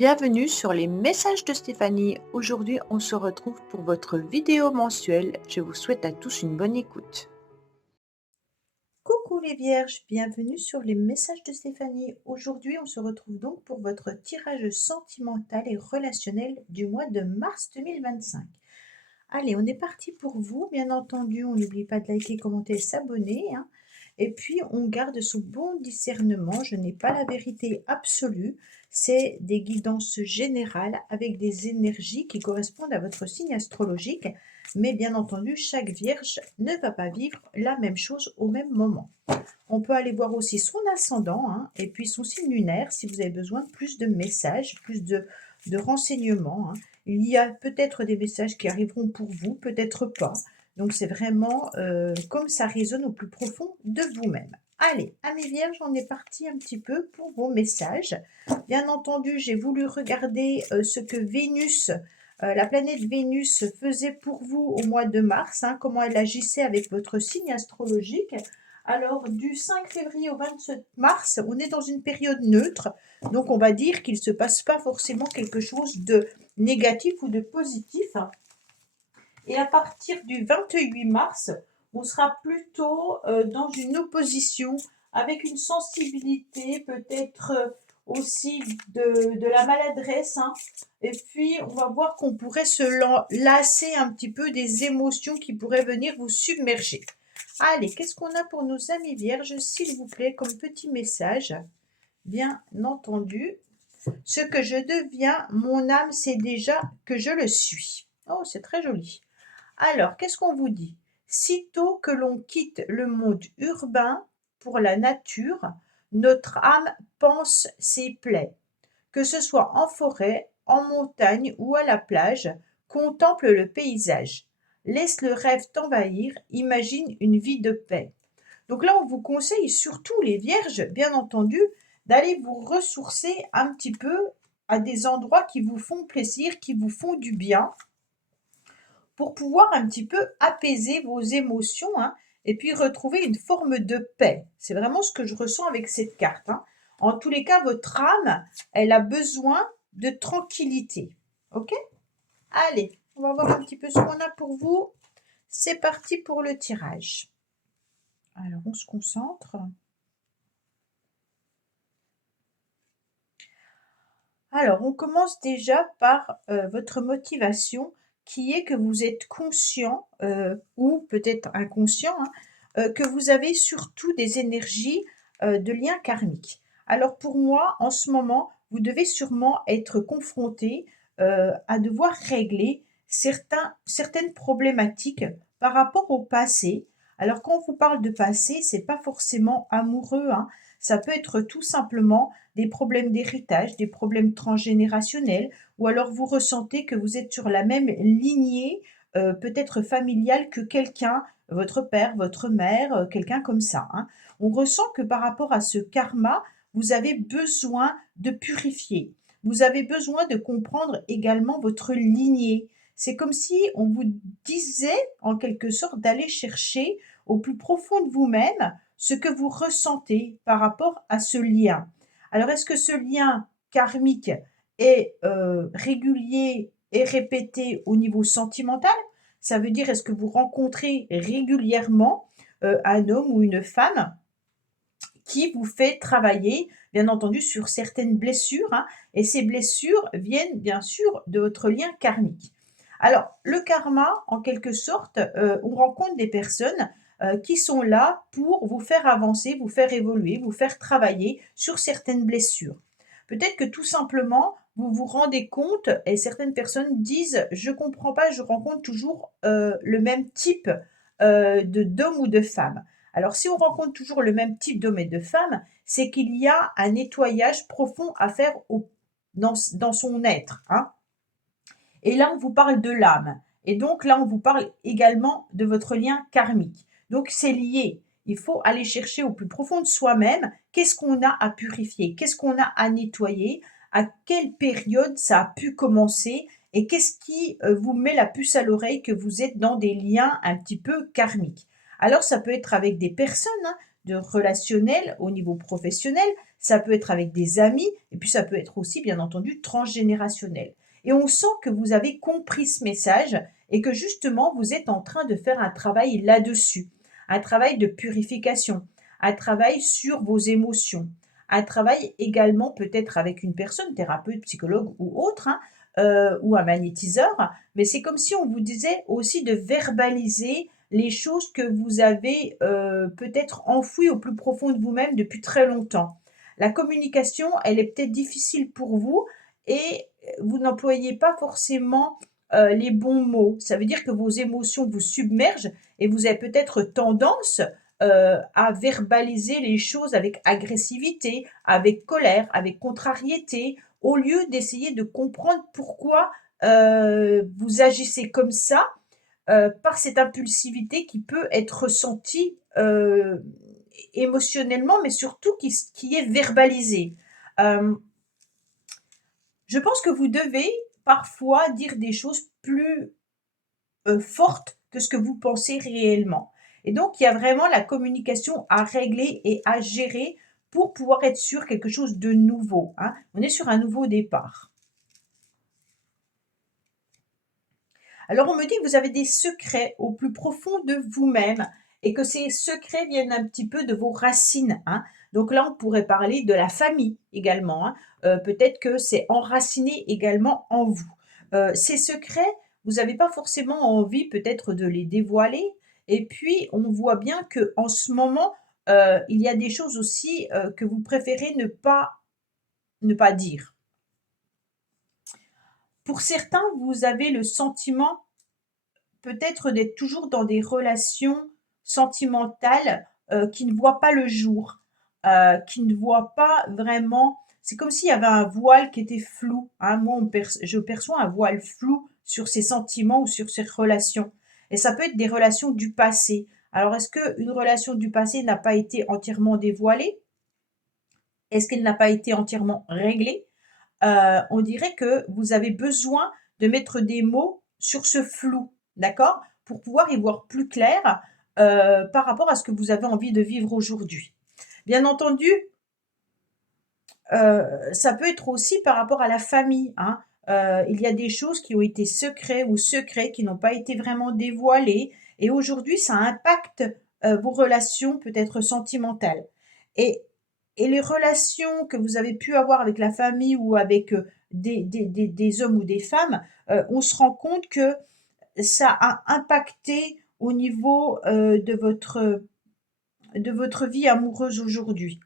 Bienvenue sur les messages de Stéphanie. Aujourd'hui, on se retrouve pour votre vidéo mensuelle. Je vous souhaite à tous une bonne écoute. Coucou les vierges, bienvenue sur les messages de Stéphanie. Aujourd'hui, on se retrouve donc pour votre tirage sentimental et relationnel du mois de mars 2025. Allez, on est parti pour vous. Bien entendu, on n'oublie pas de liker, commenter, s'abonner, hein. Et puis, on garde sous bon discernement. Je n'ai pas la vérité absolue. C'est des guidances générales avec des énergies qui correspondent à votre signe astrologique. Mais bien entendu, chaque vierge ne va pas vivre la même chose au même moment. On peut aller voir aussi son ascendant, hein, et puis son signe lunaire si vous avez besoin de plus de messages, plus de renseignements, hein. Il y a peut-être des messages qui arriveront pour vous, peut-être pas. Donc c'est vraiment comme ça résonne au plus profond de vous-même. Allez, amis vierges, on est parti un petit peu pour vos messages. Bien entendu, j'ai voulu regarder ce que Vénus, la planète Vénus faisait pour vous au mois de mars, hein, comment elle agissait avec votre signe astrologique. Alors, du 5 février au 27 mars, on est dans une période neutre, donc on va dire qu'il ne se passe pas forcément quelque chose de négatif ou de positif. Et à partir du 28 mars, on sera plutôt dans une opposition avec une sensibilité, peut-être aussi de la maladresse, hein. Et puis, on va voir qu'on pourrait se lasser un petit peu des émotions qui pourraient venir vous submerger. Allez, qu'est-ce qu'on a pour nos amis vierges, s'il vous plaît, comme petit message? Bien entendu, ce que je deviens, mon âme sait déjà que je le suis. Oh, c'est très joli. Alors, qu'est-ce qu'on vous dit? Sitôt que l'on quitte le monde urbain pour la nature, notre âme pense ses plaies. Que ce soit en forêt, en montagne ou à la plage, contemple le paysage. Laisse le rêve t'envahir, imagine une vie de paix. Donc là, on vous conseille surtout les vierges, bien entendu, d'aller vous ressourcer un petit peu à des endroits qui vous font plaisir, qui vous font du bien, pour pouvoir un petit peu apaiser vos émotions, hein, et puis retrouver une forme de paix. C'est vraiment ce que je ressens avec cette carte, hein. En tous les cas, votre âme, elle a besoin de tranquillité. Ok? Allez, on va voir un petit peu ce qu'on a pour vous. C'est parti pour le tirage. Alors, on se concentre. Alors, on commence déjà par votre motivation, qui est que vous êtes conscient, ou peut-être inconscient, hein, que vous avez surtout des énergies de liens karmiques. Alors pour moi, en ce moment, vous devez sûrement être confronté à devoir régler certaines problématiques par rapport au passé. Alors quand on vous parle de passé, c'est pas forcément amoureux, hein. Ça peut être tout simplement des problèmes d'héritage, des problèmes transgénérationnels, ou alors vous ressentez que vous êtes sur la même lignée, peut-être familiale que quelqu'un, votre père, votre mère, quelqu'un comme ça, hein. On ressent que par rapport à ce karma, vous avez besoin de purifier. Vous avez besoin de comprendre également votre lignée. C'est comme si on vous disait, en quelque sorte, d'aller chercher au plus profond de vous-même ce que vous ressentez par rapport à ce lien. Alors, est-ce que ce lien karmique est régulier et répété au niveau sentimental? Ça veut dire, est-ce que vous rencontrez régulièrement un homme ou une femme qui vous fait travailler, bien entendu, sur certaines blessures, hein, et ces blessures viennent bien sûr de votre lien karmique. Alors, le karma, en quelque sorte, on rencontre des personnes qui sont là pour vous faire avancer, vous faire évoluer, vous faire travailler sur certaines blessures. Peut-être que tout simplement, vous vous rendez compte, et certaines personnes disent, je ne comprends pas, je rencontre toujours le même type d'homme ou de femme. Alors, si on rencontre toujours le même type d'homme et de femme, c'est qu'il y a un nettoyage profond à faire dans son être, hein. Et là, on vous parle de l'âme. Et donc là, on vous parle également de votre lien karmique. Donc c'est lié. Il faut aller chercher au plus profond de soi-même qu'est-ce qu'on a à purifier, qu'est-ce qu'on a à nettoyer, à quelle période ça a pu commencer et qu'est-ce qui vous met la puce à l'oreille que vous êtes dans des liens un petit peu karmiques. Alors ça peut être avec des personnes, hein, de relationnel au niveau professionnel, ça peut être avec des amis et puis ça peut être aussi, bien entendu, transgénérationnel. Et on sent que vous avez compris ce message et que justement, vous êtes en train de faire un travail là-dessus, un travail de purification, un travail sur vos émotions, un travail également peut-être avec une personne, thérapeute, psychologue ou autre, hein, ou un magnétiseur, mais c'est comme si on vous disait aussi de verbaliser les choses que vous avez, peut-être enfouies au plus profond de vous-même depuis très longtemps. La communication, elle est peut-être difficile pour vous et vous n'employez pas forcément, les bons mots. Ça veut dire que vos émotions vous submergent et vous avez peut-être tendance, à verbaliser les choses avec agressivité, avec colère, avec contrariété, au lieu d'essayer de comprendre pourquoi, vous agissez comme ça, par cette impulsivité qui peut être ressentie, émotionnellement, mais surtout qui est verbalisée. Hem, je pense que vous devez parfois dire des choses plus, fortes que ce que vous pensez réellement et donc il y a vraiment la communication à régler et à gérer pour pouvoir être sur quelque chose de nouveau, hein. On est sur un nouveau départ. Alors on me dit que vous avez des secrets au plus profond de vous-même et que ces secrets viennent un petit peu de vos racines, hein. Donc là, on pourrait parler de la famille également, hein. Peut-être que c'est enraciné également en vous. Ces secrets, vous n'avez pas forcément envie peut-être de les dévoiler et puis on voit bien que en ce moment, il y a des choses aussi, que vous préférez ne pas dire. Pour certains, vous avez le sentiment peut-être d'être toujours dans des relations sentimentales, qui ne voient pas le jour, qui ne voient pas vraiment c'est comme s'il y avait un voile qui était flou, hein. Moi, je perçois un voile flou sur ces sentiments ou sur ces relations et ça peut être des relations du passé. Alors est-ce qu'une relation du passé n'a pas été entièrement dévoilée? Est-ce qu'elle n'a pas été entièrement réglée? On dirait que vous avez besoin de mettre des mots sur ce flou, d'accord? Pour pouvoir y voir plus clair, par rapport à ce que vous avez envie de vivre aujourd'hui. Bien entendu, ça peut être aussi par rapport à la famille, hein. Il y a des choses qui ont été secrets ou secrets qui n'ont pas été vraiment dévoilés et aujourd'hui ça impacte, vos relations peut-être sentimentales et les relations que vous avez pu avoir avec la famille ou avec, des hommes ou des femmes, on se rend compte que ça a impacté au niveau, de votre vie amoureuse aujourd'hui.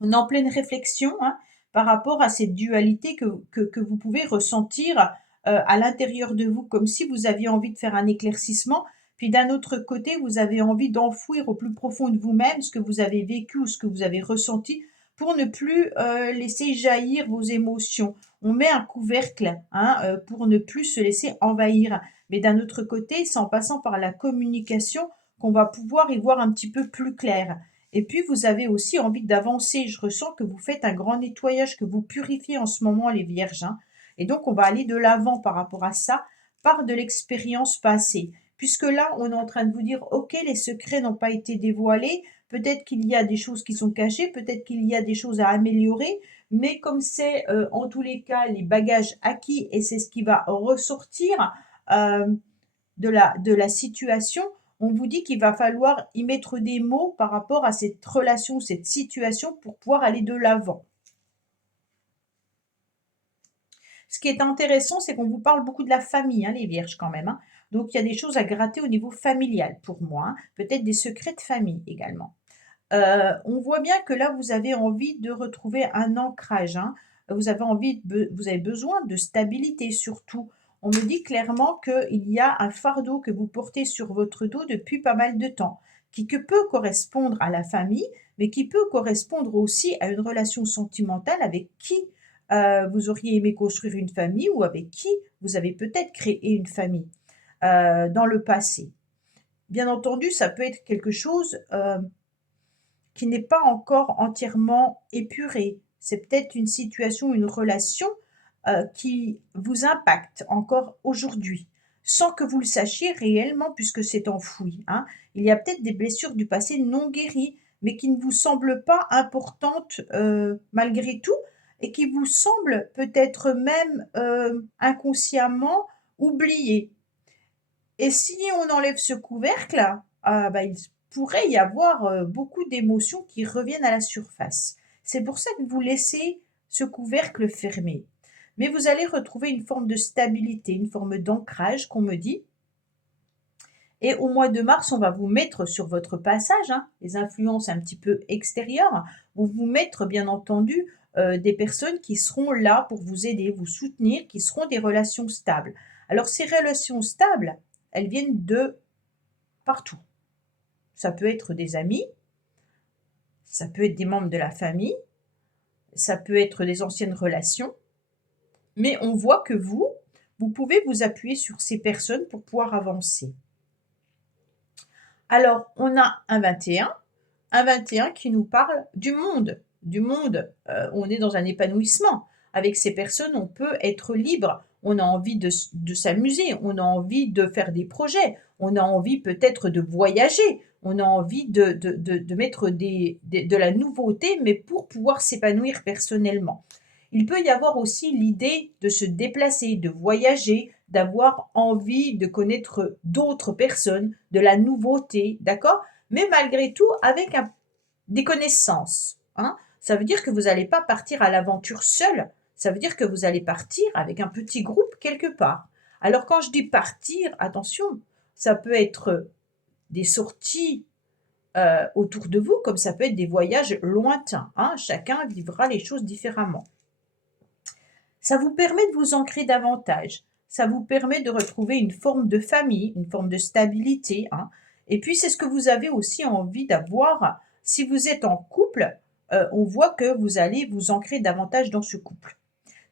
On est en pleine réflexion, hein, par rapport à cette dualité que vous pouvez ressentir, à l'intérieur de vous, comme si vous aviez envie de faire un éclaircissement, puis d'un autre côté, vous avez envie d'enfouir au plus profond de vous-même ce que vous avez vécu ou ce que vous avez ressenti pour ne plus, laisser jaillir vos émotions. On met un couvercle, hein, pour ne plus se laisser envahir. Mais d'un autre côté, c'est en passant par la communication qu'on va pouvoir y voir un petit peu plus clair. Et puis vous avez aussi envie d'avancer. Je ressens que vous faites un grand nettoyage, que vous purifiez en ce moment les vierges, hein. Et donc on va aller de l'avant par rapport à ça, par de l'expérience passée. Puisque là, on est en train de vous dire, OK, les secrets n'ont pas été dévoilés, peut-être qu'il y a des choses qui sont cachées, peut-être qu'il y a des choses à améliorer, mais comme c'est en tous les cas les bagages acquis et c'est ce qui va ressortir euh, de la situation, on vous dit qu'il va falloir y mettre des mots par rapport à cette relation, cette situation pour pouvoir aller de l'avant. Ce qui est intéressant, c'est qu'on vous parle beaucoup de la famille, hein, les vierges quand même, hein. Donc il y a des choses à gratter au niveau familial pour moi, hein. Peut-être des secrets de famille également. On voit bien que là, vous avez envie de retrouver un ancrage, hein. Vous avez besoin de stabilité surtout. On me dit clairement qu'il y a un fardeau que vous portez sur votre dos depuis pas mal de temps, qui que peut correspondre à la famille, mais qui peut correspondre aussi à une relation sentimentale avec qui, vous auriez aimé construire une famille ou avec qui vous avez peut-être créé une famille, dans le passé. Bien entendu, ça peut être quelque chose, qui n'est pas encore entièrement épurée. C'est peut-être une situation, une relation, qui vous impacte encore aujourd'hui, sans que vous le sachiez réellement puisque c'est enfoui, hein. Il y a peut-être des blessures du passé non guéries, mais qui ne vous semble pas importante malgré tout et qui vous semble peut-être même inconsciemment oubliée. Et si on enlève ce couvercle, ah bah, il pourrait y avoir beaucoup d'émotions qui reviennent à la surface. C'est pour ça que vous laissez ce couvercle fermé. Mais vous allez retrouver une forme de stabilité, une forme d'ancrage qu'on me dit. Et au mois de mars, on va vous mettre sur votre passage, les influences un petit peu extérieures, vous mettre bien entendu des personnes qui seront là pour vous aider, vous soutenir, qui seront des relations stables. Alors ces relations stables, elles viennent de partout. Ça peut être des amis, ça peut être des membres de la famille, ça peut être des anciennes relations, mais on voit que vous pouvez vous appuyer sur ces personnes pour pouvoir avancer. Alors, on a un 21 qui nous parle du monde. On est dans un épanouissement. Avec ces personnes, on peut être libre. On a envie de s'amuser, on a envie de faire des projets, on a envie peut-être de voyager, on a envie de mettre de la nouveauté, mais pour pouvoir s'épanouir personnellement. Il peut y avoir aussi l'idée de se déplacer, de voyager, d'avoir envie de connaître d'autres personnes, de la nouveauté, d'accord? Mais malgré tout, avec des connaissances. Ça veut dire que vous n'allez pas partir à l'aventure seul, ça veut dire que vous allez partir avec un petit groupe quelque part. Alors quand je dis partir, attention, ça peut être des sorties autour de vous, comme ça peut être des voyages lointains. Chacun vivra les choses différemment. Ça vous permet de vous ancrer davantage. Ça vous permet de retrouver une forme de famille, une forme de stabilité. Et puis, c'est ce que vous avez aussi envie d'avoir. Si vous êtes en couple, on voit que vous allez vous ancrer davantage dans ce couple.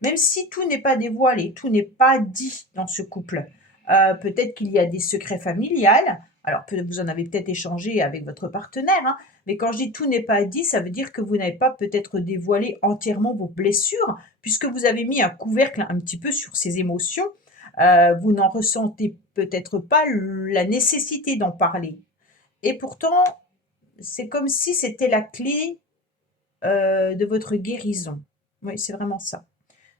Même si tout n'est pas dévoilé, tout n'est pas dit dans ce couple. Peut-être qu'il y a des secrets familiales. Alors, vous en avez peut-être échangé avec votre partenaire, mais quand je dis tout n'est pas dit, ça veut dire que vous n'avez pas peut-être dévoilé entièrement vos blessures, puisque vous avez mis un couvercle un petit peu sur ces émotions. Vous n'en ressentez peut-être pas la nécessité d'en parler. Et pourtant, c'est comme si c'était la clé de votre guérison. Oui, c'est vraiment ça.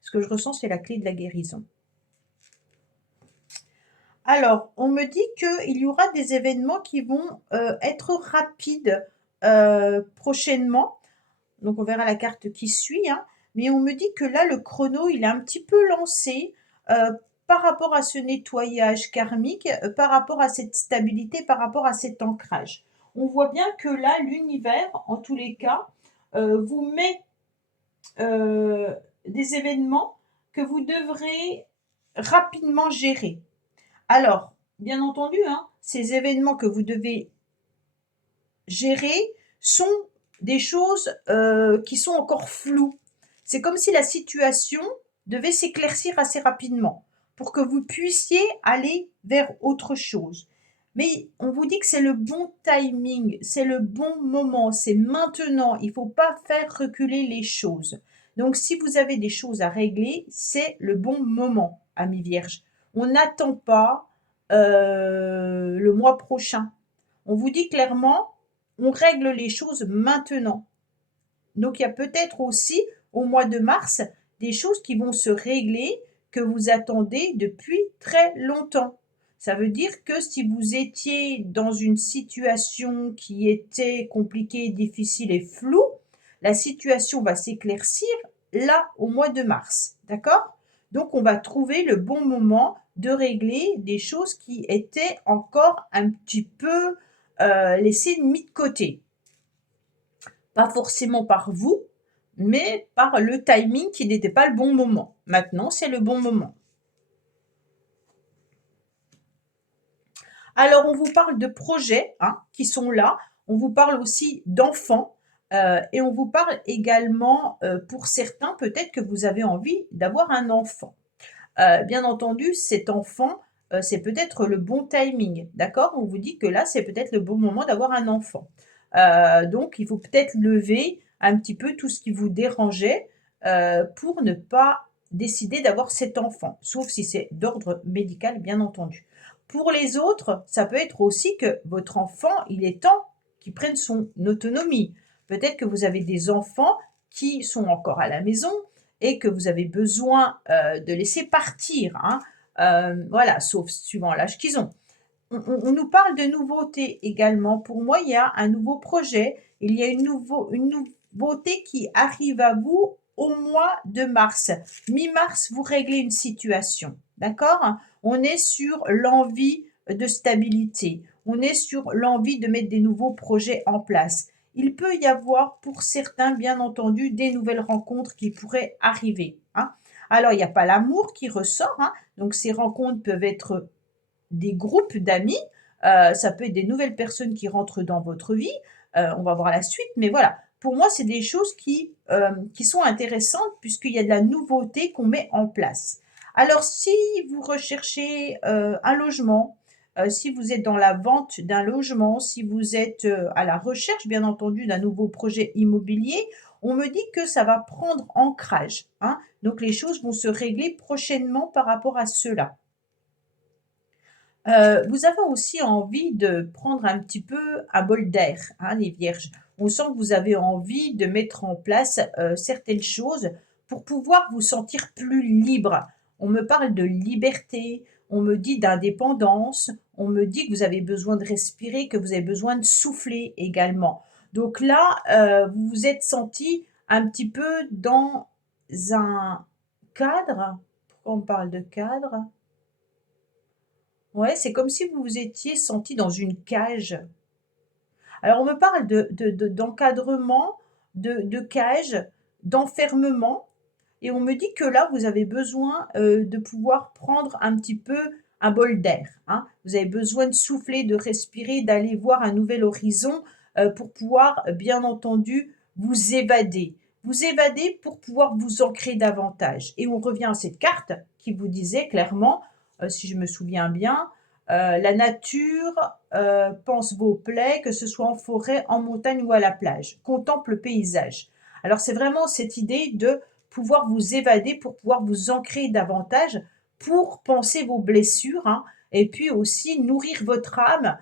Ce que je ressens, c'est la clé de la guérison. Alors, on me dit qu'il y aura des événements qui vont être rapides prochainement. Donc, on verra la carte qui suit. Mais on me dit que là, le chrono, il est un petit peu lancé par rapport à ce nettoyage karmique, par rapport à cette stabilité, par rapport à cet ancrage. On voit bien que là, l'univers, en tous les cas, vous met des événements que vous devrez rapidement gérer. Alors, bien entendu, ces événements que vous devez gérer sont des choses qui sont encore floues. C'est comme si la situation devait s'éclaircir assez rapidement pour que vous puissiez aller vers autre chose. Mais on vous dit que c'est le bon timing, c'est le bon moment, c'est maintenant. Il ne faut pas faire reculer les choses. Donc, si vous avez des choses à régler, c'est le bon moment, amis vierges. On n'attend pas le mois prochain. On vous dit clairement, on règle les choses maintenant. Donc, il y a peut-être aussi, au mois de mars, des choses qui vont se régler que vous attendez depuis très longtemps. Ça veut dire que si vous étiez dans une situation qui était compliquée, difficile et floue, la situation va s'éclaircir là au mois de mars. D'accord? Donc, on va trouver le bon moment de régler des choses qui étaient encore un petit peu laissées mis de côté. Pas forcément par vous, mais par le timing qui n'était pas le bon moment. Maintenant, c'est le bon moment. Alors, on vous parle de projets qui sont là. On vous parle aussi d'enfants. Et on vous parle également, pour certains, peut-être que vous avez envie d'avoir un enfant. Bien entendu, cet enfant, c'est peut-être le bon timing, d'accord? On vous dit que là, c'est peut-être le bon moment d'avoir un enfant. Donc, il faut peut-être lever un petit peu tout ce qui vous dérangeait pour ne pas décider d'avoir cet enfant, sauf si c'est d'ordre médical, bien entendu. Pour les autres, ça peut être aussi que votre enfant, il est temps qui prenne son autonomie. Peut-être que vous avez des enfants qui sont encore à la maison et que vous avez besoin de laisser partir, hein. Voilà, sauf suivant l'âge qu'ils ont. On nous parle de nouveautés également. Pour moi, il y a un nouveau projet, il y a une nouveauté qui arrive à vous au mois de mars. Mi-mars, vous réglez une situation, d'accord? On est sur l'envie de stabilité, on est sur l'envie de mettre des nouveaux projets en place. Il peut y avoir pour certains, bien entendu, des nouvelles rencontres qui pourraient arriver, hein. Alors, il n'y a pas l'amour qui ressort, hein, donc ces rencontres peuvent être des groupes d'amis, ça peut être des nouvelles personnes qui rentrent dans votre vie, on va voir la suite, mais voilà. Pour moi, c'est des choses qui sont intéressantes puisqu'il y a de la nouveauté qu'on met en place. Alors si vous recherchez, un logement, si vous êtes dans la vente d'un logement, si vous êtes, à la recherche bien entendu d'un nouveau projet immobilier, on me dit que ça va prendre ancrage, hein, donc les choses vont se régler prochainement par rapport à cela. Vous avez aussi envie de prendre un petit peu un bol d'air, hein, les vierges. On sent que vous avez envie de mettre en place, certaines choses pour pouvoir vous sentir plus libre. On me parle de liberté, on me dit d'indépendance, on me dit que vous avez besoin de respirer, que vous avez besoin de souffler également. Donc là, vous vous êtes senti un petit peu dans un cadre. Pourquoi on me parle de cadre? Ouais, c'est comme si vous vous étiez senti dans une cage. Alors on me parle d'encadrement, de cage, d'enfermement et on me dit que là, vous avez besoin, de pouvoir prendre un petit peu un bol d'air, hein. Vous avez besoin de souffler, de respirer, d'aller voir un nouvel horizon, pour pouvoir, bien entendu, vous évader. Vous évader pour pouvoir vous ancrer davantage et on revient à cette carte qui vous disait clairement, si je me souviens bien, la nature, panse vos plaies, que ce soit en forêt, en montagne ou à la plage. Contemple le paysage. Alors c'est vraiment cette idée de pouvoir vous évader pour pouvoir vous ancrer davantage, pour penser vos blessures, hein, et puis aussi nourrir votre âme,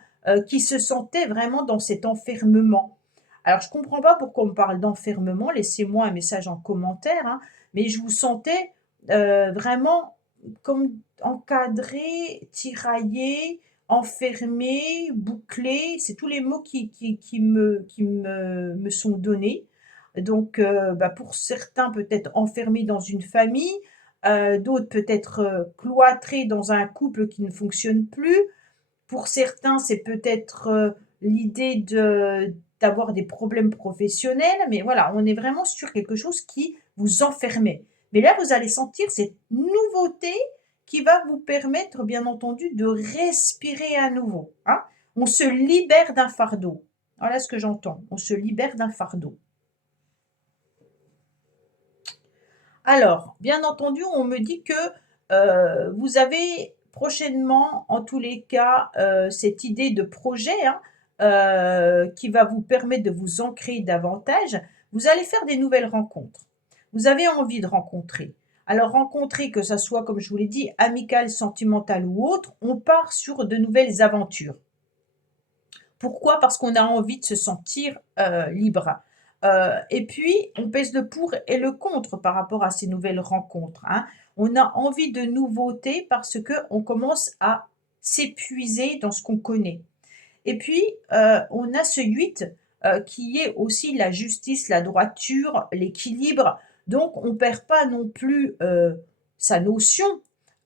qui se sentait vraiment dans cet enfermement. Alors je comprends pas pourquoi on me parle d'enfermement, laissez-moi un message en commentaire, hein, mais je vous sentais, vraiment comme encadré, tiraillé, enfermé, bouclé, c'est tous les mots qui me sont donnés. Donc, bah, pour certains peut-être enfermés dans une famille, d'autres peut-être, cloîtrés dans un couple qui ne fonctionne plus. Pour certains, c'est peut-être, l'idée d'avoir des problèmes professionnels, mais voilà, on est vraiment sur quelque chose qui vous enfermait. Mais là, vous allez sentir cette nouveauté qui va vous permettre, bien entendu, de respirer à nouveau, hein. On se libère d'un fardeau. Voilà ce que j'entends, on se libère d'un fardeau. Alors, bien entendu, on me dit que, vous avez prochainement, en tous les cas, cette idée de projet, hein, qui va vous permettre de vous ancrer davantage. Vous allez faire des nouvelles rencontres. Vous avez envie de rencontrer. Alors rencontrer, que ça soit, comme je vous l'ai dit, amical, sentimental ou autre, on part sur de nouvelles aventures. Pourquoi? Parce qu'on a envie de se sentir, libre. Et puis on pèse le pour et le contre par rapport à ces nouvelles rencontres, hein. On a envie de nouveautés parce qu'on commence à s'épuiser dans ce qu'on connaît. Et puis, on a ce 8 qui est aussi la justice, la droiture, l'équilibre. Donc on perd pas non plus, sa notion,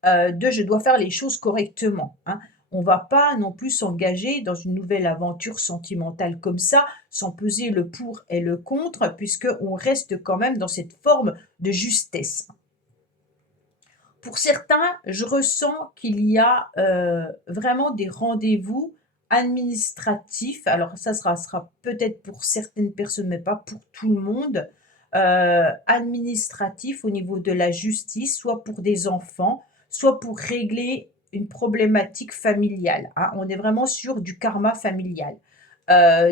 de «je dois faire les choses correctement», hein. On va pas non plus s'engager dans une nouvelle aventure sentimentale comme ça, sans peser le pour et le contre, puisqu'on reste quand même dans cette forme de justesse. Pour certains, je ressens qu'il y a, vraiment des rendez-vous administratifs. Alors ça sera peut-être pour certaines personnes, mais pas pour tout le monde. Administratifs au niveau de la justice, soit pour des enfants, soit pour régler une problématique familiale, hein. On est vraiment sur du karma familial.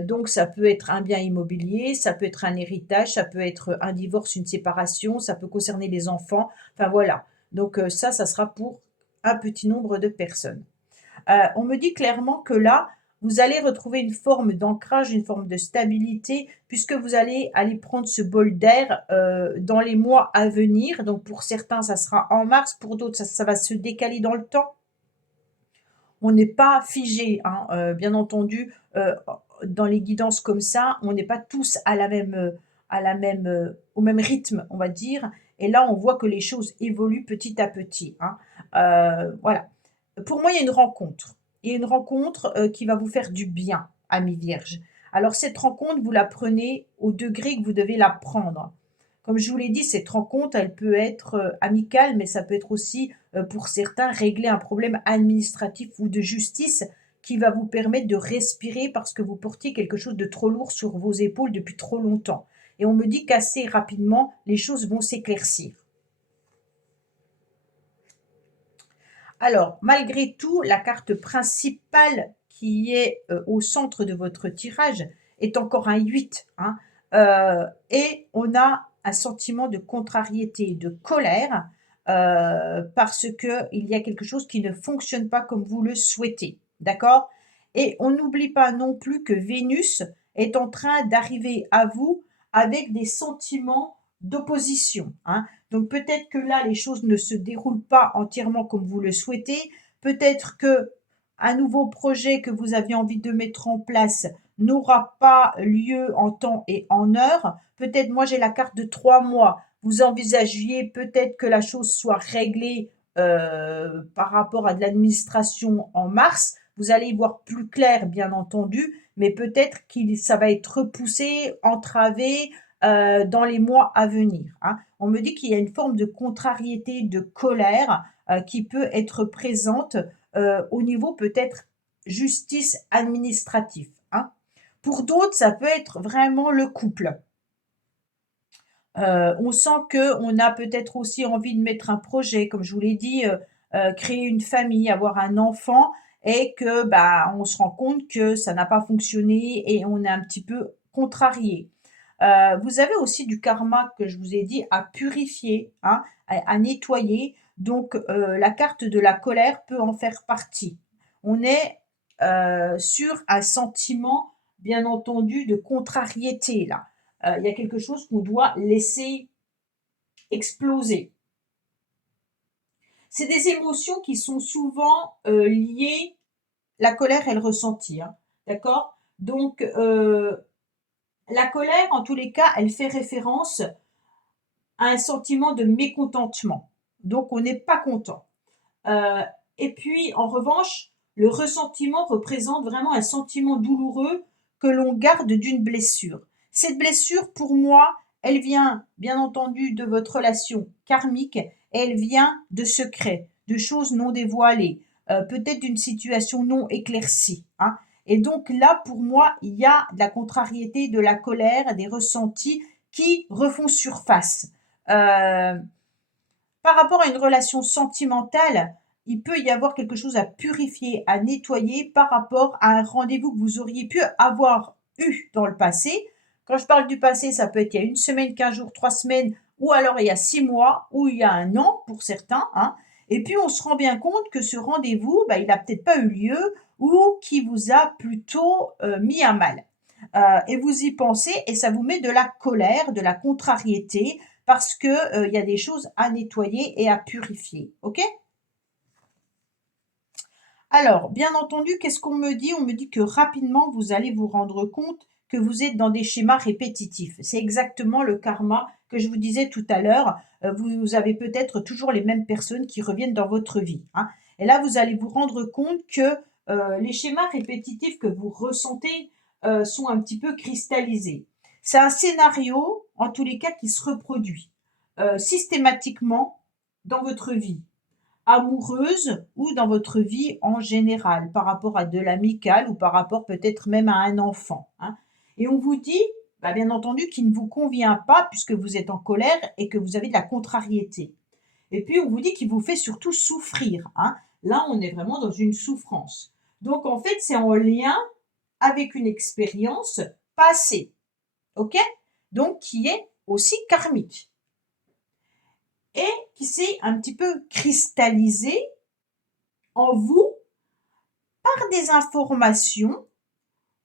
Donc ça peut être un bien immobilier, ça peut être un héritage, ça peut être un divorce, une séparation, ça peut concerner les enfants, enfin voilà. Donc ça sera pour un petit nombre de personnes. On me dit clairement que là, vous allez retrouver une forme d'ancrage, une forme de stabilité, puisque vous allez aller prendre ce bol d'air dans les mois à venir. Donc pour certains, ça sera en mars, pour d'autres, ça va se décaler dans le temps. On n'est pas figé, hein, bien entendu, dans les guidances comme ça, on n'est pas tous au même rythme, on va dire. Et là, on voit que les choses évoluent petit à petit, hein. Voilà. Pour moi, il y a une rencontre. Il y a une rencontre qui va vous faire du bien, amis vierges. Alors, cette rencontre, vous la prenez au degré que vous devez la prendre. Comme je vous l'ai dit, cette rencontre, elle peut être amicale, mais ça peut être aussi, pour certains, régler un problème administratif ou de justice qui va vous permettre de respirer parce que vous portiez quelque chose de trop lourd sur vos épaules depuis trop longtemps. Et on me dit qu'assez rapidement, les choses vont s'éclaircir. Alors, malgré tout, la carte principale qui est au centre de votre tirage est encore un 8, hein, et on a un sentiment de contrariété, de colère, parce qu'il y a quelque chose qui ne fonctionne pas comme vous le souhaitez, d'accord? Et on n'oublie pas non plus que Vénus est en train d'arriver à vous avec des sentiments d'opposition, hein. Donc peut-être que là, les choses ne se déroulent pas entièrement comme vous le souhaitez. Peut-être que un nouveau projet que vous aviez envie de mettre en place n'aura pas lieu en temps et en heure. Peut-être, moi j'ai la carte de 3 mois. Vous envisagiez peut-être que la chose soit réglée par rapport à de l'administration en mars. Vous allez y voir plus clair, bien entendu, mais peut-être que ça va être repoussé, entravé dans les mois à venir, hein. On me dit qu'il y a une forme de contrariété, de colère qui peut être présente au niveau peut-être justice administratif, hein. Pour d'autres, ça peut être vraiment le couple. On sent qu'on a peut-être aussi envie de mettre un projet, comme je vous l'ai dit, créer une famille, avoir un enfant et que, bah, on se rend compte que ça n'a pas fonctionné et on est un petit peu contrarié. Vous avez aussi du karma que je vous ai dit à purifier, hein, à nettoyer. Donc, la carte de la colère peut en faire partie. On est sur un sentiment, bien entendu, de contrariété là. Il y a quelque chose qu'on doit laisser exploser. C'est des émotions qui sont souvent liées, la colère et le ressenti, hein, d'accord? Donc, la colère, en tous les cas, elle fait référence à un sentiment de mécontentement. Donc, on n'est pas content. Euh, et puis, en revanche, le ressentiment représente vraiment un sentiment douloureux que l'on garde d'une blessure. Cette blessure, pour moi, elle vient, bien entendu, de votre relation karmique, et elle vient de secrets, de choses non dévoilées, peut-être d'une situation non éclaircie, hein. Et donc là, pour moi, il y a de la contrariété, de la colère, des ressentis qui refont surface. Euh, Par rapport à une relation sentimentale, il peut y avoir quelque chose à purifier, à nettoyer par rapport à un rendez-vous que vous auriez pu avoir eu dans le passé. Quand je parle du passé, ça peut être il y a 1 semaine, 15 jours, 3 semaines, ou alors il y a 6 mois, ou il y a un an pour certains, hein. Et puis on se rend bien compte que ce rendez-vous, bah, il n'a peut-être pas eu lieu ou qui vous a plutôt mis à mal. Et vous y pensez et ça vous met de la colère, de la contrariété, parce que il y a des choses à nettoyer et à purifier. OK? Alors, bien entendu, qu'est-ce qu'on me dit? On me dit que rapidement, vous allez vous rendre compte que vous êtes dans des schémas répétitifs. C'est exactement le karma que je vous disais tout à l'heure. Vous avez peut-être toujours les mêmes personnes qui reviennent dans votre vie, hein. Et là, vous allez vous rendre compte que les schémas répétitifs que vous ressentez sont un petit peu cristallisés. C'est un scénario, en tous les cas, qui se reproduit systématiquement dans votre vie amoureuse ou dans votre vie en général, par rapport à de l'amical ou par rapport peut-être même à un enfant, hein. Et on vous dit, bah, bien entendu, qu'il ne vous convient pas puisque vous êtes en colère et que vous avez de la contrariété. Et puis on vous dit qu'il vous fait surtout souffrir, hein. Là, on est vraiment dans une souffrance. Donc en fait, c'est en lien avec une expérience passée, ok? Donc qui est aussi karmique et qui s'est un petit peu cristallisé en vous par des informations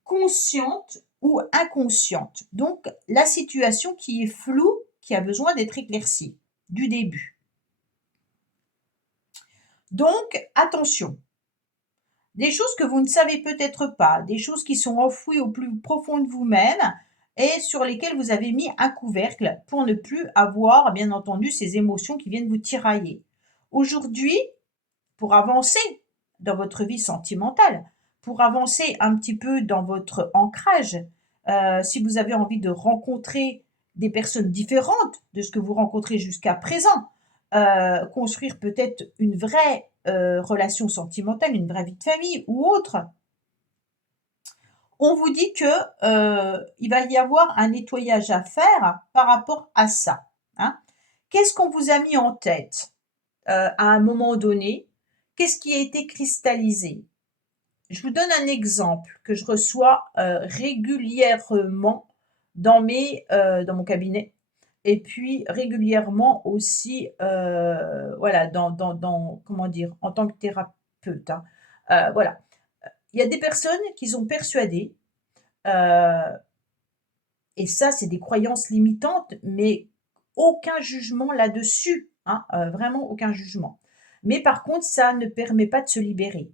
consciente ou inconsciente. Donc, la situation qui est floue, qui a besoin d'être éclaircie du début. Donc, attention. Des choses que vous ne savez peut-être pas, des choses qui sont enfouies au plus profond de vous-même et sur lesquelles vous avez mis un couvercle pour ne plus avoir, bien entendu, ces émotions qui viennent vous tirailler. Aujourd'hui, pour avancer dans votre vie sentimentale, pour avancer un petit peu dans votre ancrage, si vous avez envie de rencontrer des personnes différentes de ce que vous rencontrez jusqu'à présent, construire peut-être une vraie relation sentimentale, une vraie vie de famille ou autre, on vous dit que il va y avoir un nettoyage à faire par rapport à ça. Hein. Qu'est-ce qu'on vous a mis en tête à un moment donné? Qu'est-ce qui a été cristallisé? Je vous donne un exemple que je reçois régulièrement dans mon cabinet et puis régulièrement aussi voilà comment dire, en tant que thérapeute, hein. Voilà. Il y a des personnes qui sont persuadées, et ça c'est des croyances limitantes, mais aucun jugement là-dessus, hein, vraiment aucun jugement. Mais par contre, ça ne permet pas de se libérer.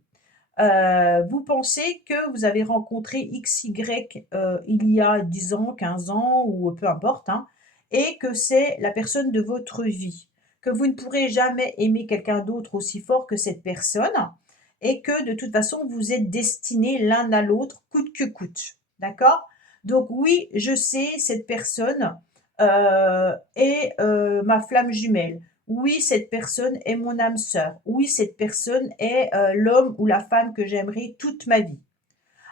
Vous pensez que vous avez rencontré XY, il y a 10 ans, 15 ans ou peu importe, hein, et que c'est la personne de votre vie. Que vous ne pourrez jamais aimer quelqu'un d'autre aussi fort que cette personne et que de toute façon vous êtes destinés l'un à l'autre coûte que coûte. D'accord? Donc oui, je sais, cette personne, est, ma flamme jumelle. Oui, cette personne est mon âme sœur. Oui, cette personne est l'homme ou la femme que j'aimerai toute ma vie.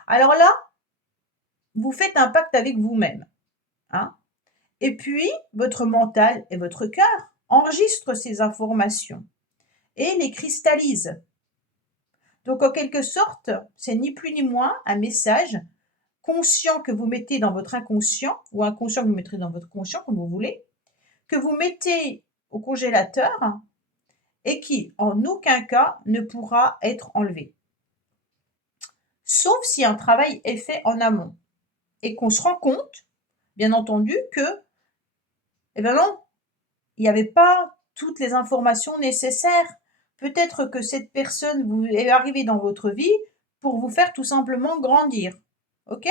Alors là, vous faites un pacte avec vous-même. Hein. Et puis, votre mental et votre cœur enregistrent ces informations et les cristallisent. Donc, en quelque sorte, c'est ni plus ni moins un message conscient que vous mettez dans votre inconscient, ou inconscient que vous mettrez dans votre conscient, comme vous voulez, que vous mettez au congélateur et qui, en aucun cas, ne pourra être enlevé. Sauf si un travail est fait en amont et qu'on se rend compte, bien entendu, que, eh ben non, il n'y avait pas toutes les informations nécessaires. Peut-être que cette personne vous est arrivée dans votre vie pour vous faire tout simplement grandir. Ok?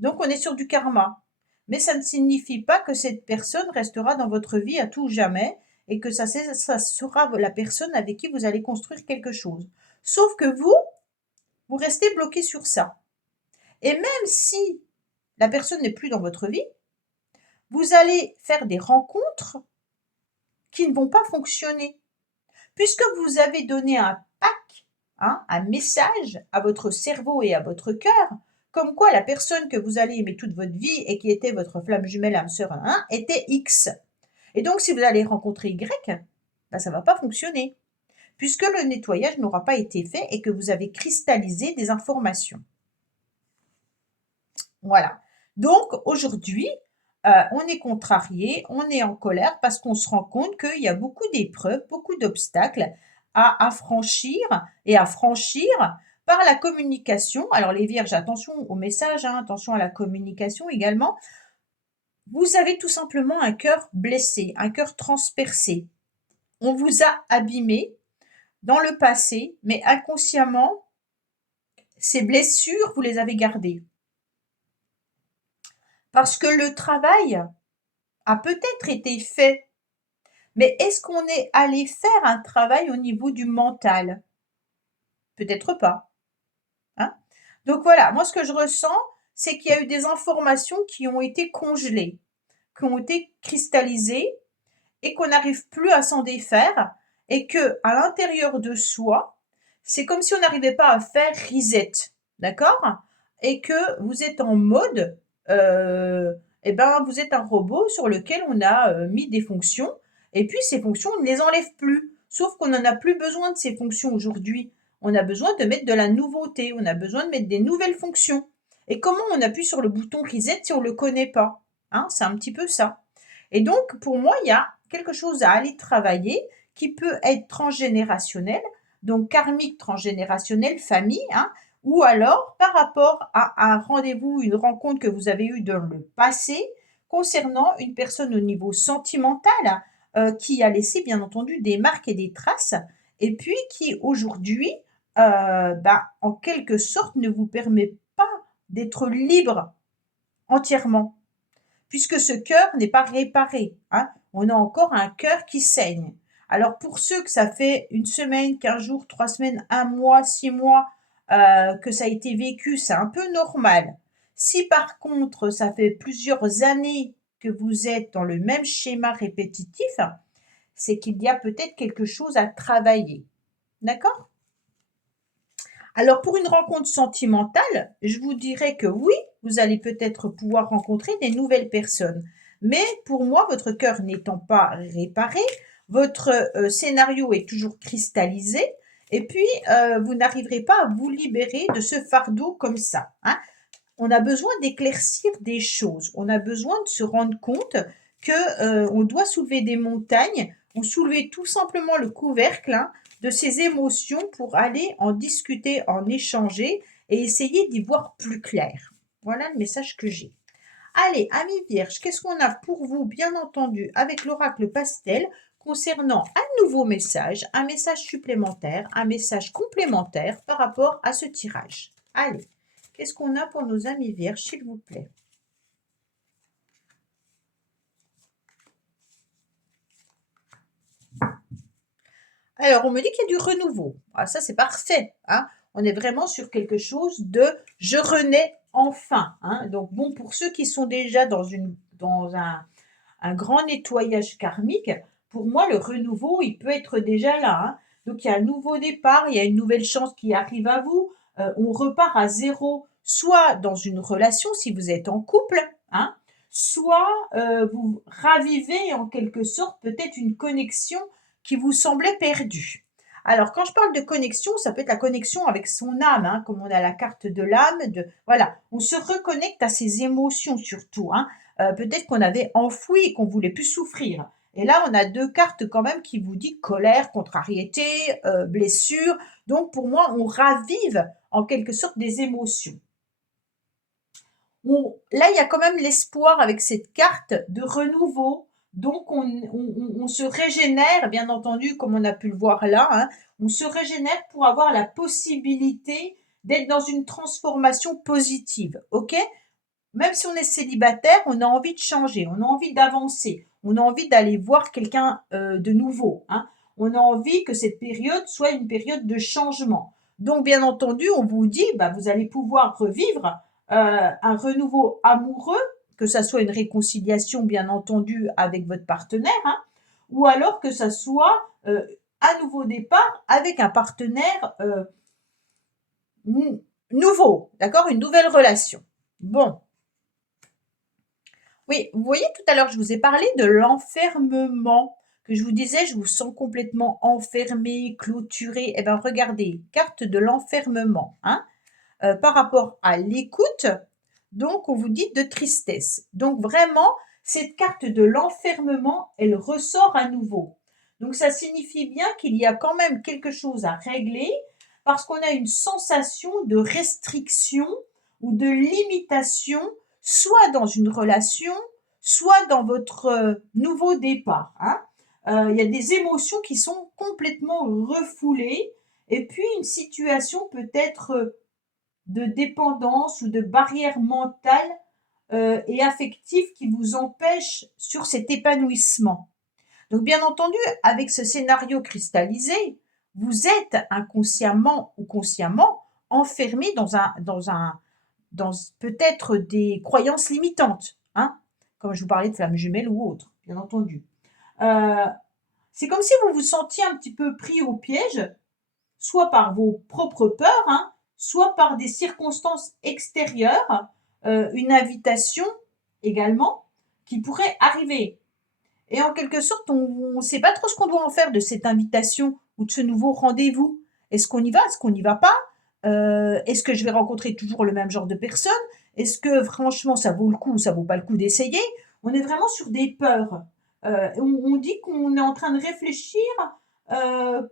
Donc on est sur du karma. Mais ça ne signifie pas que cette personne restera dans votre vie à tout jamais et que ça sera la personne avec qui vous allez construire quelque chose. Sauf que vous restez bloqué sur ça. Et même si la personne n'est plus dans votre vie, vous allez faire des rencontres qui ne vont pas fonctionner. Puisque vous avez donné un pack, hein, un message à votre cerveau et à votre cœur, comme quoi la personne que vous allez aimer toute votre vie et qui était votre flamme jumelle, âme sœur, hein, était X. Et donc, si vous allez rencontrer Y, ben, ça ne va pas fonctionner, puisque le nettoyage n'aura pas été fait et que vous avez cristallisé des informations. Voilà. Donc, aujourd'hui, on est contrarié, on est en colère parce qu'on se rend compte qu'il y a beaucoup d'épreuves, beaucoup d'obstacles à franchir et à franchir par la communication. Alors les vierges, attention au message, hein, attention à la communication également. Vous avez tout simplement un cœur blessé, un cœur transpercé. On vous a abîmé dans le passé, mais inconsciemment, ces blessures, vous les avez gardées. Parce que le travail a peut-être été fait, mais est-ce qu'on est allé faire un travail au niveau du mental? Peut-être pas. Hein. Donc voilà, moi ce que je ressens, c'est qu'il y a eu des informations qui ont été congelées, qui ont été cristallisées et qu'on n'arrive plus à s'en défaire et que à l'intérieur de soi, c'est comme si on n'arrivait pas à faire reset, d'accord? Et que vous êtes en mode, eh ben, vous êtes un robot sur lequel on a mis des fonctions et puis ces fonctions, on ne les enlève plus. Sauf qu'on n'en a plus besoin de ces fonctions aujourd'hui. On a besoin de mettre de la nouveauté, on a besoin de mettre des nouvelles fonctions. Et comment on appuie sur le bouton reset si on ne le connaît pas? Hein, c'est un petit peu ça. Et donc, pour moi, il y a quelque chose à aller travailler qui peut être transgénérationnel, donc karmique transgénérationnel, famille, hein, ou alors par rapport à un rendez-vous, une rencontre que vous avez eue dans le passé concernant une personne au niveau sentimental, qui a laissé bien entendu des marques et des traces et puis qui aujourd'hui, en quelque sorte ne vous permet pas d'être libre entièrement, puisque ce cœur n'est pas réparé, hein. On a encore un cœur qui saigne. Alors pour ceux que ça fait une semaine, 15 jours, 3 semaines, un mois, 6 mois, que ça a été vécu, c'est un peu normal. Si par contre ça fait plusieurs années que vous êtes dans le même schéma répétitif, c'est qu'il y a peut-être quelque chose à travailler. D'accord? Alors pour une rencontre sentimentale, je vous dirais que oui, vous allez peut-être pouvoir rencontrer des nouvelles personnes. Mais pour moi, votre cœur n'étant pas réparé, votre scénario est toujours cristallisé, et puis vous n'arriverez pas à vous libérer de ce fardeau comme ça, hein. On a besoin d'éclaircir des choses. On a besoin de se rendre compte que on doit soulever des montagnes ou soulever tout simplement le couvercle, hein, de ses émotions pour aller en discuter, en échanger et essayer d'y voir plus clair. Voilà le message que j'ai. Allez, amis vierges, qu'est-ce qu'on a pour vous, bien entendu, avec l'oracle pastel concernant un nouveau message, un message supplémentaire, un message complémentaire par rapport à ce tirage? Allez, qu'est-ce qu'on a pour nos amis vierges, s'il vous plaît? Alors, on me dit qu'il y a du renouveau. Ah, ça, c'est parfait, hein. On est vraiment sur quelque chose de je renais enfin, hein. Donc, bon, pour ceux qui sont déjà dans un grand nettoyage karmique, pour moi, le renouveau, il peut être déjà là, hein. Donc, il y a un nouveau départ, il y a une nouvelle chance qui arrive à vous. On repart à zéro, soit dans une relation, si vous êtes en couple, hein, soit vous ravivez en quelque sorte peut-être une connexion qui vous semblait perdue. Alors, quand je parle de connexion, ça peut être la connexion avec son âme, hein, comme on a la carte de l'âme. Voilà, on se reconnecte à ses émotions surtout, hein. Peut-être qu'on avait enfoui et qu'on voulait plus souffrir. Et là, on a deux cartes quand même qui vous dit colère, contrariété, blessure. Donc, pour moi, on ravive en quelque sorte des émotions. Là, il y a quand même l'espoir avec cette carte de renouveau. Donc, on se régénère, bien entendu, comme on a pu le voir là, hein. On se régénère pour avoir la possibilité d'être dans une transformation positive. OK? Même si on est célibataire, on a envie de changer, on a envie d'avancer, on a envie d'aller voir quelqu'un de nouveau, hein. On a envie que cette période soit une période de changement. Donc, bien entendu, on vous dit, vous allez pouvoir revivre un renouveau amoureux, que ça soit une réconciliation, bien entendu, avec votre partenaire, hein, ou alors que ça soit un nouveau départ avec un partenaire nouveau, d'accord? Une nouvelle relation. Bon. Oui, vous voyez, tout à l'heure, je vous ai parlé de l'enfermement, que je vous disais, je vous sens complètement enfermé, clôturé. Eh bien, regardez, carte de l'enfermement, hein, par rapport à l'écoute, donc on vous dit de tristesse. Donc vraiment, cette carte de l'enfermement, elle ressort à nouveau. Donc ça signifie bien qu'il y a quand même quelque chose à régler parce qu'on a une sensation de restriction ou de limitation, soit dans une relation, soit dans votre nouveau départ, hein. Il y a des émotions qui sont complètement refoulées et puis une situation peut-être de dépendance ou de barrière mentale et affective qui vous empêche sur cet épanouissement. Donc bien entendu, avec ce scénario cristallisé, vous êtes inconsciemment ou consciemment enfermé dans peut-être des croyances limitantes, hein, comme je vous parlais de flammes jumelles ou autres, bien entendu. Euh, c'est comme si vous vous sentiez un petit peu pris au piège, soit par vos propres peurs, hein, soit par des circonstances extérieures, une invitation également qui pourrait arriver. Et en quelque sorte, on ne sait pas trop ce qu'on doit en faire de cette invitation ou de ce nouveau rendez-vous. Est-ce qu'on y va? Est-ce qu'on n'y va pas? Est-ce que je vais rencontrer toujours le même genre de personne? Est-ce que franchement ça vaut le coup ou ça vaut pas le coup d'essayer? On est vraiment sur des peurs. On dit qu'on est en train de réfléchir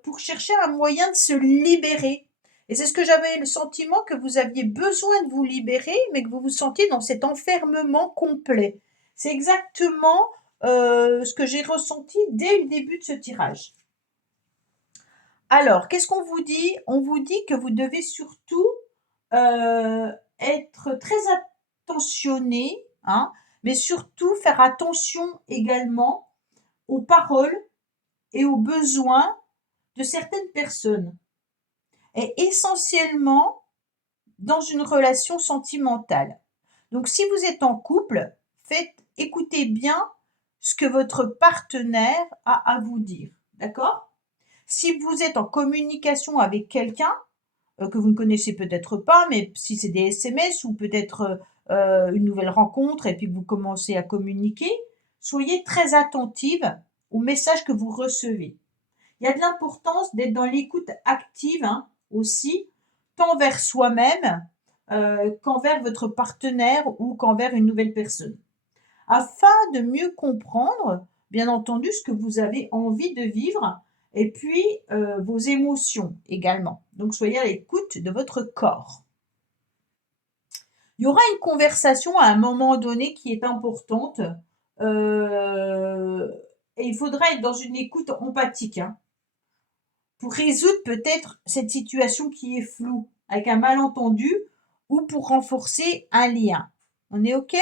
pour chercher un moyen de se libérer. Et c'est ce que j'avais le sentiment que vous aviez besoin de vous libérer, mais que vous vous sentiez dans cet enfermement complet. C'est exactement ce que j'ai ressenti dès le début de ce tirage. Alors, qu'est-ce qu'on vous dit? On vous dit que vous devez surtout être très attentionné, hein, mais surtout faire attention également aux paroles et aux besoins de certaines personnes. Et essentiellement dans une relation sentimentale. Donc si vous êtes en couple, écoutez bien ce que votre partenaire a à vous dire. D'accord? Si vous êtes en communication avec quelqu'un, que vous ne connaissez peut-être pas, mais si c'est des SMS ou peut-être une nouvelle rencontre et puis vous commencez à communiquer, soyez très attentive aux messages que vous recevez. Il y a de l'importance d'être dans l'écoute active, hein, aussi, tant vers soi-même qu'envers votre partenaire ou qu'envers une nouvelle personne. Afin de mieux comprendre, bien entendu, ce que vous avez envie de vivre et puis vos émotions également. Donc soyez à l'écoute de votre corps. Il y aura une conversation à un moment donné qui est importante et il faudra être dans une écoute empathique, hein, pour résoudre peut-être cette situation qui est floue, avec un malentendu, ou pour renforcer un lien. On est OK?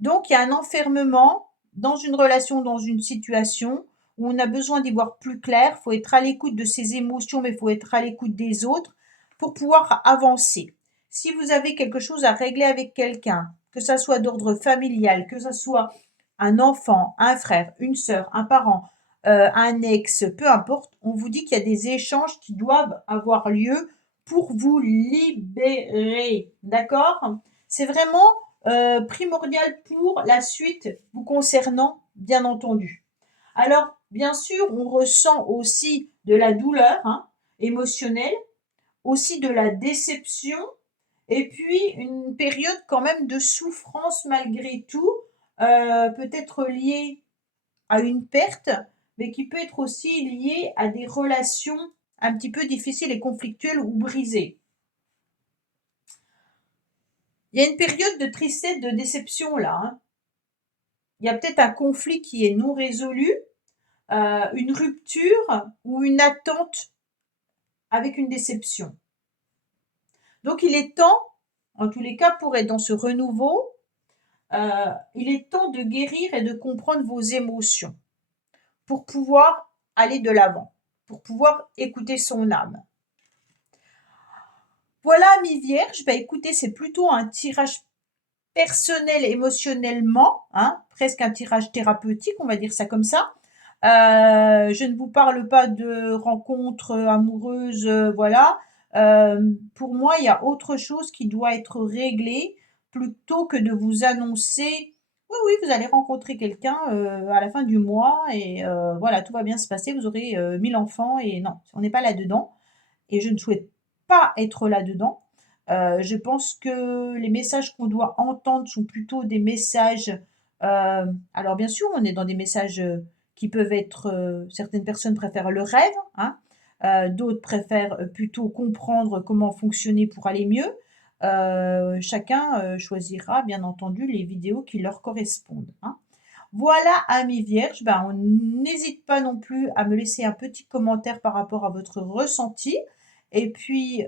Donc, il y a un enfermement dans une relation, dans une situation où on a besoin d'y voir plus clair. Il faut être à l'écoute de ses émotions, mais il faut être à l'écoute des autres pour pouvoir avancer. Si vous avez quelque chose à régler avec quelqu'un, que ça soit d'ordre familial, que ça soit un enfant, un frère, une sœur, un parent, un ex, peu importe, on vous dit qu'il y a des échanges qui doivent avoir lieu pour vous libérer. D'accord? C'est vraiment primordial pour la suite vous concernant, bien entendu. Alors, bien sûr, on ressent aussi de la douleur, hein, émotionnelle, aussi de la déception, et puis une période quand même de souffrance malgré tout, peut-être liée à une perte, mais qui peut être aussi liée à des relations un petit peu difficiles et conflictuelles ou brisées. Il y a une période de tristesse, de déception là, hein. Il y a peut-être un conflit qui est non résolu, une rupture ou une attente avec une déception. Donc il est temps, en tous les cas, pour être dans ce renouveau, il est temps de guérir et de comprendre vos émotions pour pouvoir aller de l'avant, pour pouvoir écouter son âme. Voilà, amis vierges, bah écoutez, c'est plutôt un tirage personnel émotionnellement, hein, presque un tirage thérapeutique, on va dire ça comme ça. Je ne vous parle pas de rencontres amoureuses, voilà. Pour moi, il y a autre chose qui doit être réglé plutôt que de vous annoncer: «Oui, oui, vous allez rencontrer quelqu'un, à la fin du mois et voilà, tout va bien se passer, vous aurez, 1000 enfants» et non, on n'est pas là-dedans et je ne souhaite pas être là-dedans. Je pense que les messages qu'on doit entendre sont plutôt des messages, alors bien sûr, on est dans des messages, qui peuvent être, certaines personnes préfèrent le rêve, hein, d'autres préfèrent, plutôt comprendre comment fonctionner pour aller mieux. Chacun, choisira bien entendu les vidéos qui leur correspondent, hein. Voilà, amis vierges, ben, on n'hésite pas non plus à me laisser un petit commentaire par rapport à votre ressenti et puis,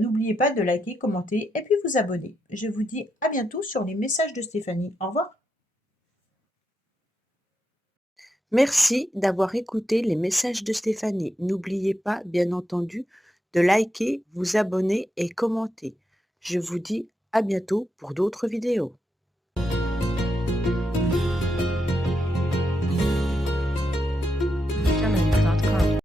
n'oubliez pas de liker, commenter et puis vous abonner. Je vous dis à bientôt sur les messages de Stéphanie. Au revoir. Merci d'avoir écouté les messages de Stéphanie. N'oubliez pas, bien entendu, de liker, vous abonner et commenter. Je vous dis à bientôt pour d'autres vidéos.